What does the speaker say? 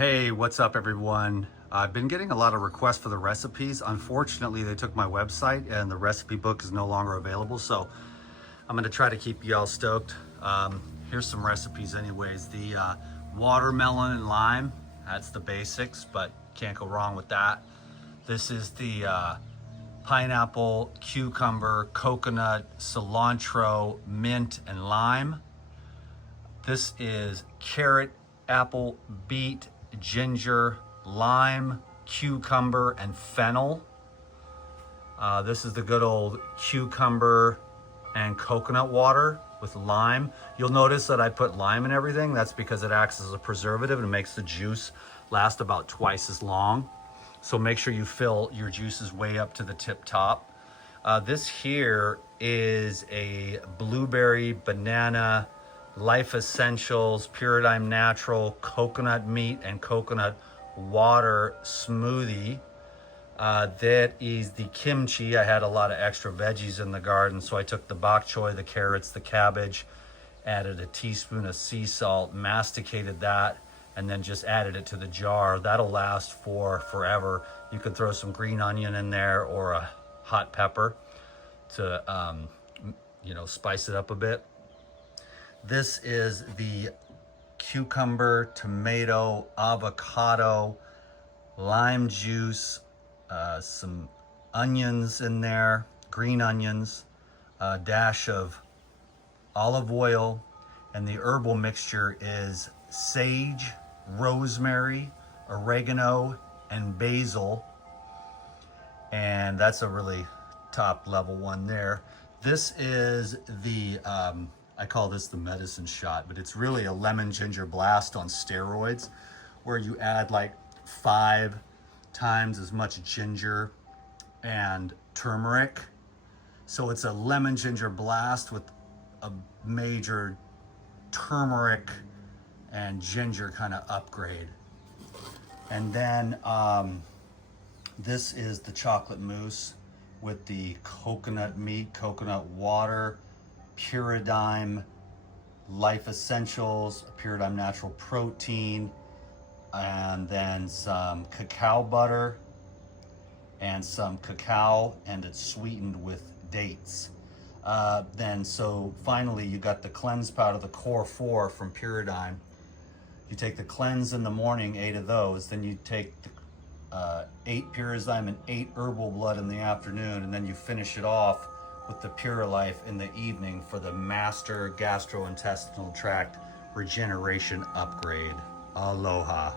Hey, what's up everyone? I've been getting a lot of requests for the recipes. Unfortunately, they took my website and the recipe book is no longer available, so I'm gonna try to keep you all stoked. Here's some recipes anyways. The watermelon and lime, that's the basics, but can't go wrong with that. This is the pineapple, cucumber, coconut, cilantro, mint, and lime. This is carrot, apple, beet, ginger, lime, cucumber, and fennel. This is the good old cucumber and coconut water with lime. You'll notice that I put lime in everything. That's because it acts as a preservative and makes the juice last about twice as long. So make sure you fill your juices way up to the tip top. This here is a blueberry, banana, Life Essentials, Puridyme Natural, coconut meat and coconut water smoothie. That is the kimchi. I had a lot of extra veggies in the garden, so I took the bok choy, the carrots, the cabbage, added a teaspoon of sea salt, masticated that, and then just added it to the jar. That'll last for forever. You could throw some green onion in there or a hot pepper to spice it up a bit. This is the cucumber, tomato, avocado, lime juice, some onions in there, green onions, a dash of olive oil, and the herbal mixture is sage, rosemary, oregano, and basil. And that's a really top level one there. This is the I call this the medicine shot, but it's really a lemon ginger blast on steroids, where you add like 5 times as much ginger and turmeric. So it's a lemon ginger blast with a major turmeric and ginger kind of upgrade. And then this is the chocolate mousse with the coconut meat, coconut water, Puridyme Life Essentials, Puridyme Natural Protein, and then some cacao butter and some cacao, and it's sweetened with dates. So finally you got the cleanse powder, the core 4 from Puridyme. You take the cleanse in the morning, 8 of those, then you take the 8 Purizyme and 8 herbal blood in the afternoon, and then you finish it off with the Pure Life in the evening for the master gastrointestinal tract regeneration upgrade. Aloha.